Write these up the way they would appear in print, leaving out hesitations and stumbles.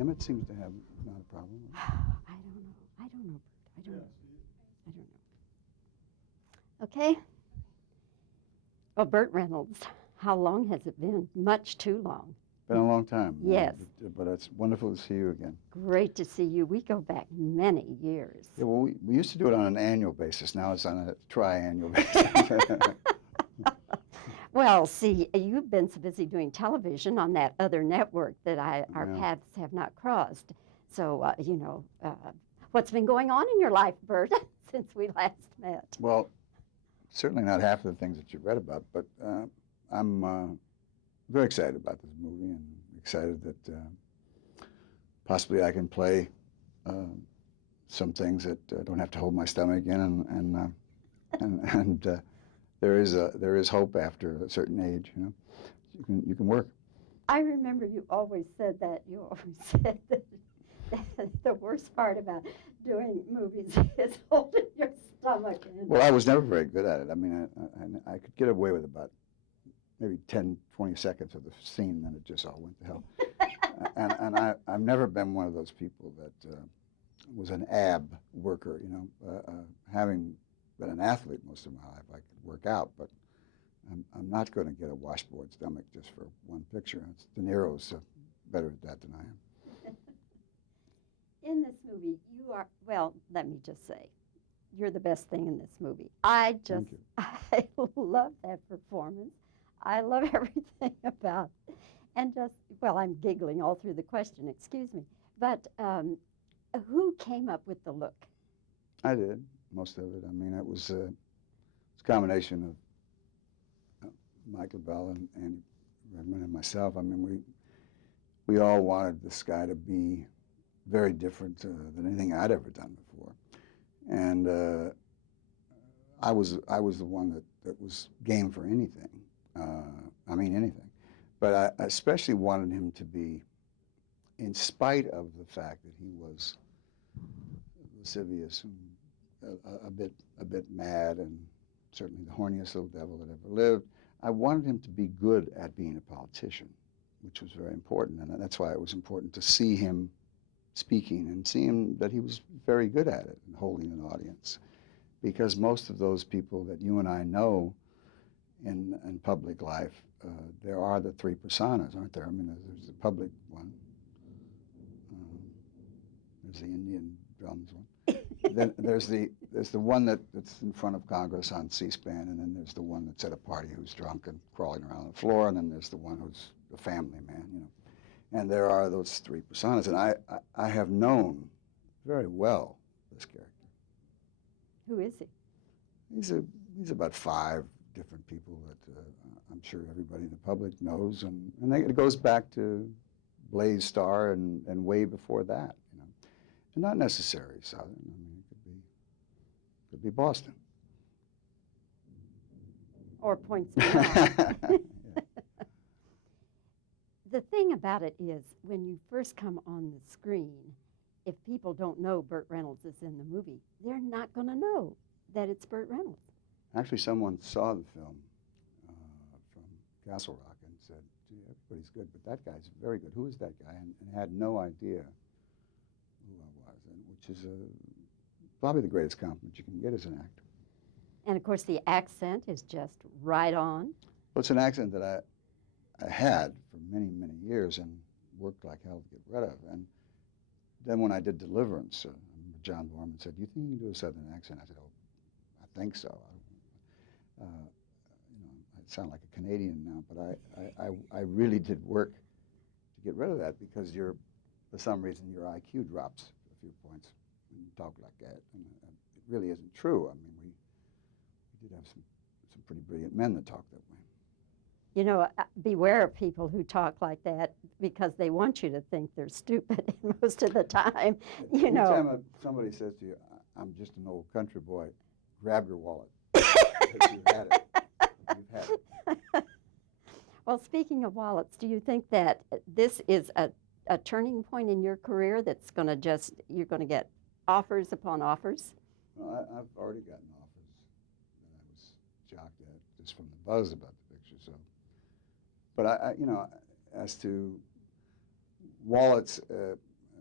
Emmett seems to have not a problem. I don't know. I don't know, Burt. I don't know. I don't know. Okay. Well, Burt Reynolds, how long has it been? Much too long. Been a long time. Yes. But it's wonderful to see you again. Great to see you. We go back many years. Yeah, well, we used to do it on an annual basis. Now it's on a tri-annual basis. Well, see, you've been so busy doing television on that other network that our paths have not crossed. So, what's been going on in your life, Burt, since we last met? Well, certainly not half of the things that you read about, but I'm very excited about this movie and excited that possibly I can play some things that don't have to hold my stomach in, and there is hope after a certain age. You can work. I remember you always said that. You always said that the worst part about doing movies is holding your stomach in. Well, I was never very good at it. I mean, I could get away with about maybe 10, 20 seconds of the scene, then it just all went to hell. and I've never been one of those people that was an ab worker, having been an athlete most of my life. I could work out, but I'm not going to get a washboard stomach just for one picture. De Niro's better at that than I am. In this movie, you are, well, let me just say, you're the best thing in this movie. I love that performance. I love everything about it. And I'm giggling all through the question, excuse me. But who came up with the look? I did, most of it. I mean, it was a combination of Michael Bell and Andy Redmond and myself. I mean, we all wanted this guy to be very different than anything I'd ever done before. And I was the one that was game for anything. Anything. But I especially wanted him to be, in spite of the fact that he was lascivious and a bit mad and certainly the horniest little devil that ever lived, I wanted him to be good at being a politician, which was very important. And that's why it was important to see him speaking and see him that he was very good at it and holding an audience. Because most of those people that you and I know in public life, there are the three personas, aren't there? I mean, there's the public one, there's the Indian drums one, then there's the one that's in front of Congress on C-SPAN, and then there's the one that's at a party who's drunk and crawling around the floor, and then there's the one who's a family man, And there are those three personas, and I have known very well this character. Who is he? He's about 5 different people that I'm sure everybody in the public knows, and it goes back to Blaze Star and way before that, and not necessarily Southern. I mean, it could be Boston or points beyond. The thing about it is, when you first come on the screen, if people don't know Burt Reynolds is in the movie, they're not going to know that it's Burt Reynolds. Actually, someone saw the film from Castle Rock and said, "Gee, everybody's good, but that guy's very good. Who is that guy?" And had no idea who I was, which is probably the greatest compliment you can get as an actor. And of course, the accent is just right on. Well, it's an accent that I had for many, many years and worked like hell to get rid of. And then when I did Deliverance, John Borman said, "Do you think you can do a Southern accent?" I said, "Oh, I think so." I sound like a Canadian now, but I really did work to get rid of that because for some reason, your IQ drops a few points when you talk like that. And it really isn't true. I mean, we did have some pretty brilliant men that talk that way. Beware of people who talk like that because they want you to think they're stupid most of the time. Anytime somebody says to you, "I'm just an old country boy," grab your wallet. You've had it. You've had it. Well, speaking of wallets, do you think that this is a turning point in your career that's going to you're going to get offers upon offers? Well, I've already gotten offers that I was shocked at just from the buzz about the picture. So, but as to wallets,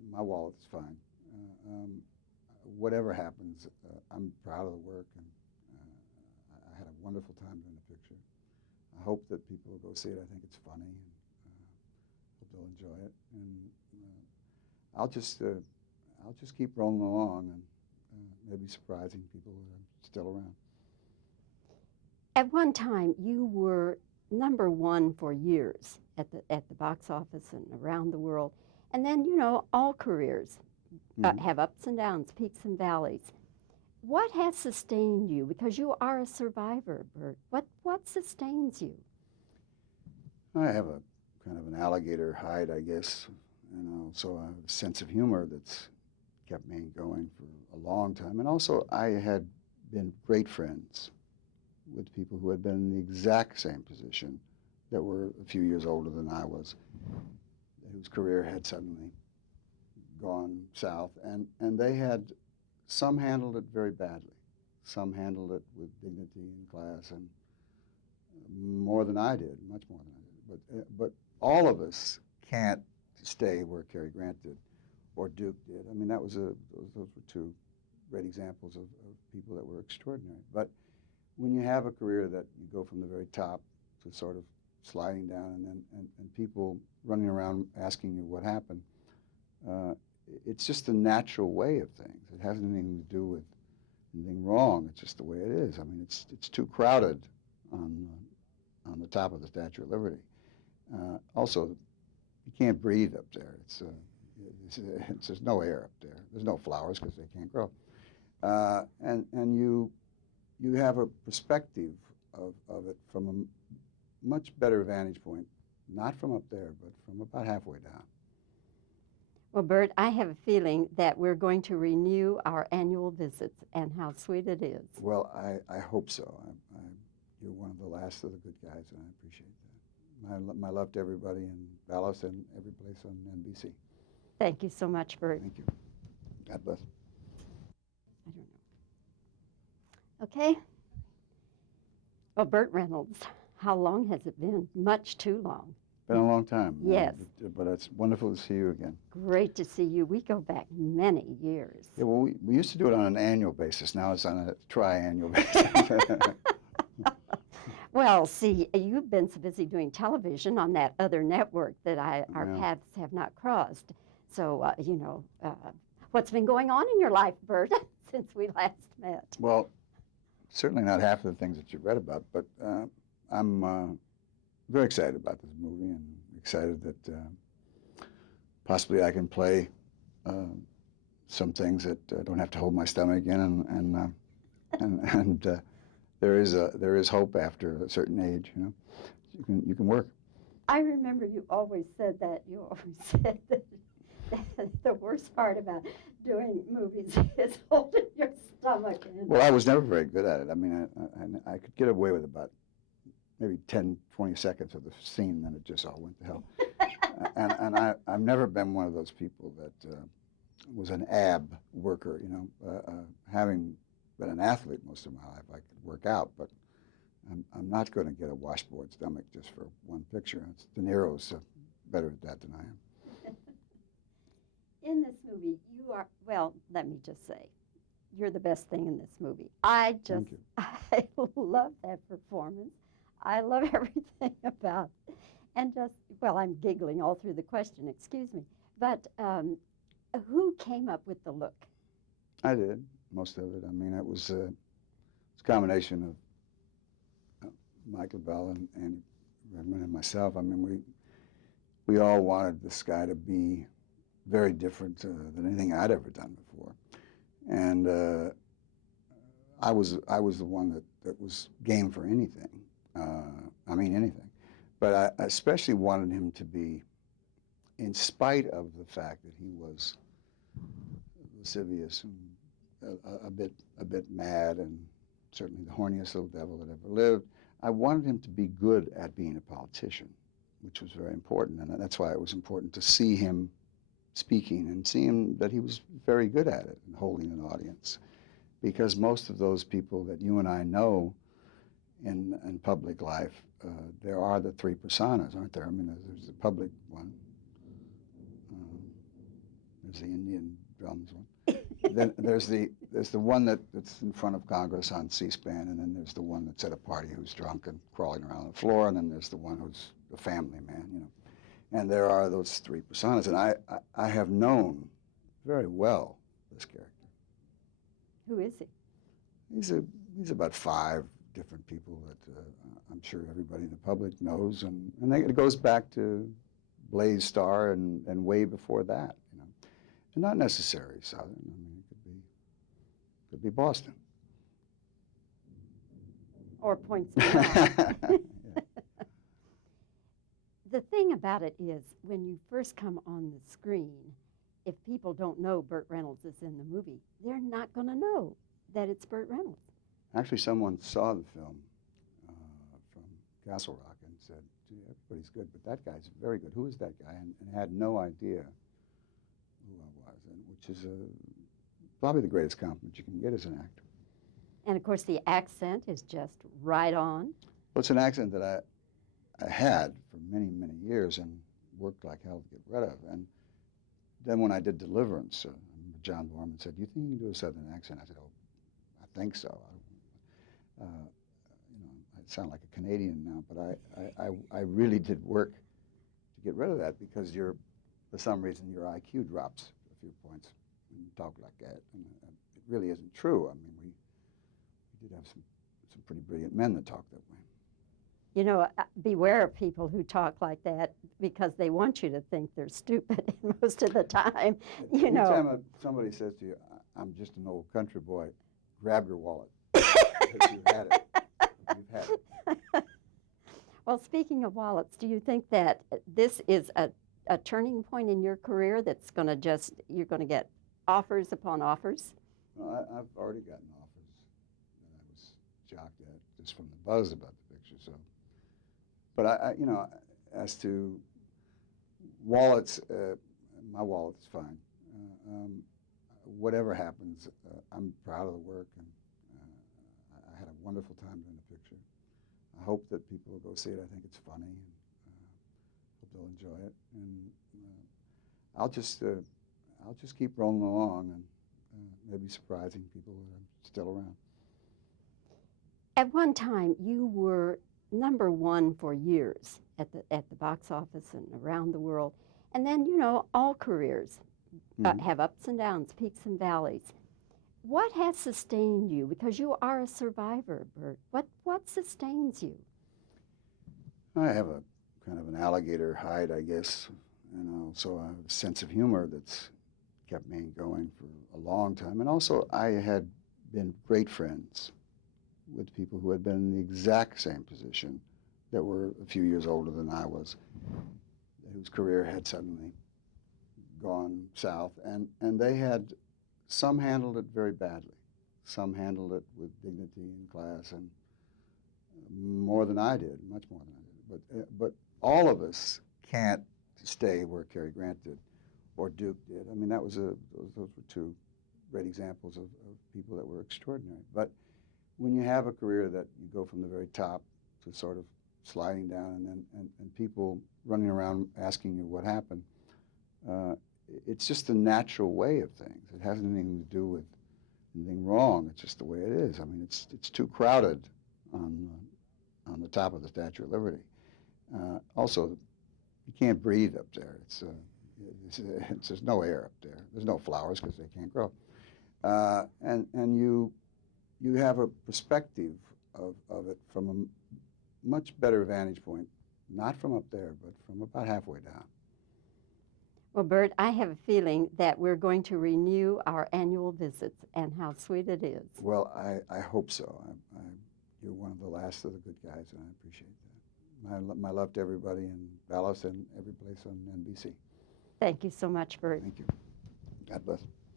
my wallet's fine. Whatever happens, I'm proud of the work, and I had a wonderful time doing the picture. I hope that people will go see it. I think it's funny, and hope they'll enjoy it. And I'll just keep rolling along, and maybe surprising people that I'm still around. At one time, you were #1 for years at the box office and around the world. And then, you know, all careers have ups and downs, peaks and valleys. What has sustained you? Because you are a survivor, Burt. What sustains you? I have a kind of an alligator hide, I guess, and also I have a sense of humor that's kept me going for a long time. And also, I had been great friends with people who had been in the exact same position, that were a few years older than I was, whose career had suddenly gone south, and they had, some handled it very badly, some handled it with dignity and class, and more than I did, much more than I did. But all of us can't stay where Cary Grant did, or Duke did. I mean, those were two great examples of people that were extraordinary. But when you have a career that you go from the very top to sort of sliding down, and people running around asking you what happened, it's just the natural way of things. It has anything to do with anything wrong. It's just the way it is. I mean, it's too crowded on the top of the Statue of Liberty. Also, you can't breathe up there. There's no air up there. There's no flowers because they can't grow. And you have a perspective of it from a much better vantage point, not from up there, but from about halfway down. Well, Burt, I have a feeling that we're going to renew our annual visits, and how sweet it is. Well, I hope so. You're one of the last of the good guys, and I appreciate that. My love to everybody in Dallas and every place on NBC. Thank you so much, Burt. Thank you. God bless. I don't know. Okay. Well, Burt Reynolds, how long has it been? Much too long. Been a long time. Yes. But it's wonderful to see you again. Great to see you. We go back many years. Yeah, well, we used to do it on an annual basis. Now it's on a triannual basis. Well, see, you've been so busy doing television on that other network that our paths have not crossed. So, what's been going on in your life, Burt, since we last met? Well, certainly not half of the things that you've read about, but I'm very excited about this movie, and excited that possibly I can play some things that don't have to hold my stomach in, and there is hope after a certain age. You know, you can work. I remember you always said that. You always said that the worst part about doing movies is holding your stomach in. Well, I was never very good at it. I mean, I could get away with about maybe 10, 20 seconds of the scene, and then it just all went to hell. and I've never been one of those people that was an ab worker, you know. Having been an athlete most of my life, I could work out, but I'm not going to get a washboard stomach just for one picture. De Niro's better at that than I am. In this movie, you are, well, let me just say, you're the best thing in this movie. I love that performance. I love everything about it. And just, well, I'm giggling all through the question, excuse me. But who came up with the look? I did, most of it. I mean, it was a combination of Michael Bell and Andy Redmond and myself. I mean, we all wanted this guy to be very different than anything I'd ever done before. And I was the one that was game for anything. I mean, anything. But I especially wanted him to be, in spite of the fact that he was lascivious and a bit mad, and certainly the horniest little devil that ever lived, I wanted him to be good at being a politician, which was very important. And that's why it was important to see him speaking and see him that he was very good at it and holding an audience. Because most of those people that you and I know in public life, there are the three personas, aren't there? I mean, there's the public one, There's the Indian drums one. Then there's the one that's in front of Congress on C-SPAN, and then there's the one that's at a party who's drunk and crawling around the floor, and then there's the one who's a family man, you know. And there are those three personas, and I have known very well this character. Who is he? He's about 5 different people that I'm sure everybody in the public knows, and it goes back to Blaze Star and way before that, you know. And not necessarily Southern. I mean, it could be Boston. Or points beyond. Yeah. The thing about it is, when you first come on the screen, if people don't know Burt Reynolds is in the movie, they're not going to know that it's Burt Reynolds. Actually, someone saw the film from Castle Rock and said, "Gee, everybody's good, but that guy's very good. Who is that guy?" And had no idea who I was, which is probably the greatest compliment you can get as an actor. And of course, the accent is just right on. Well, it's an accent that I had for many, many years and worked like hell to get rid of. And then when I did Deliverance, John Borman said, "Do you think you can do a Southern accent?" I said, "Oh, I think so." You know, I sound like a Canadian now, but I really did work to get rid of that, because for some reason your IQ drops a few points when you talk like that. And it really isn't true. I mean, we did have some pretty brilliant men that talk that way. You know, beware of people who talk like that, because they want you to think they're stupid most of the time, you know. Anytime somebody says to you, "I'm just an old country boy," grab your wallet. Because you've had it. You've had it. Well, speaking of wallets, do you think that this is a turning point in your career that's going to you're going to get offers upon offers? Well, I've already gotten offers that I was shocked at just from the buzz about the picture. So, but I you know, as to wallets, my wallet's fine. Whatever happens, I'm proud of the work, and I had a wonderful time doing the picture. I hope that people will go see it. I think it's funny, and hope they'll enjoy it. And I'll just keep rolling along, and maybe surprising people that I'm still around. At one time, you were #1 for years at the box office and around the world. And then, you know, all careers have ups and downs, peaks and valleys. What has sustained you? Because you are a survivor, Burt. What sustains you? I have a kind of an alligator hide, I guess, and also I have a sense of humor that's kept me going for a long time. And also, I had been great friends with people who had been in the exact same position, that were a few years older than I was, whose career had suddenly gone south, and they had, some handled it very badly, some handled it with dignity and class, and more than I did, much more than I did. But all of us can't stay where Cary Grant did, or Duke did. I mean, those were 2 great examples of people that were extraordinary. But when you have a career that you go from the very top to sort of sliding down, and people running around asking you what happened, it's just the natural way of things. It has anything to do with anything wrong. It's just the way it is. I mean, it's too crowded on the top of the Statue of Liberty. Also, you can't breathe up there. There's no air up there. There's no flowers because they can't grow. And you have a perspective of it from a much better vantage point, not from up there, but from about halfway down. Well, Burt, I have a feeling that we're going to renew our annual visits, and how sweet it is. Well, I hope so. You're one of the last of the good guys, and I appreciate that. My love to everybody in Dallas and every place on NBC. Thank you so much, Burt. Thank you. God bless.